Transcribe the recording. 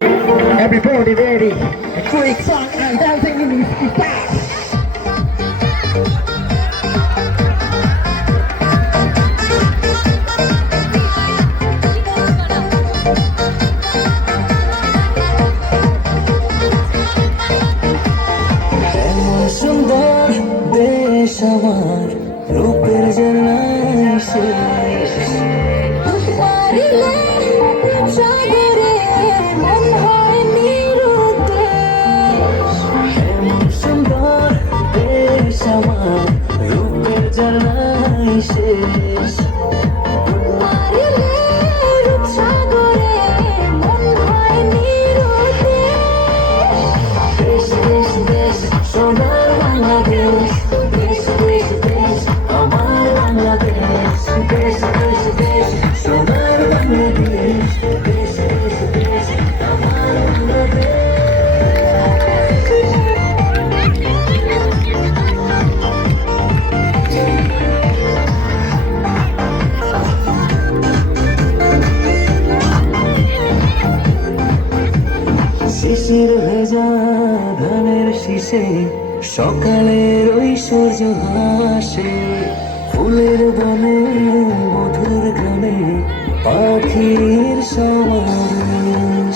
Everybody ready? A quick song and dancing in the back. সুন্দর দেশ আমার রূপের জন্যই শেষ সাগরে মন হয় নিরুদ্দেশ এমন সুন্দর দেশ আমার রূপের জন্যই শেষ সাগরে মন হয় নিরুদ্দেশ দেশ দেশ দেশ সোনার বাংলাদেশ দেশ দেশ দেশ আমার বাংলাদেশ দেশ দেশ দেশ সোনার বাংলাদেশ দেশ দেশ দেশ আমার বাংলাদেশ শিশির ভেজা ধানের শীষে সকালের ওই সূর্য হাসে ফুলের বনে মধুর গানে পাখির সমারোহ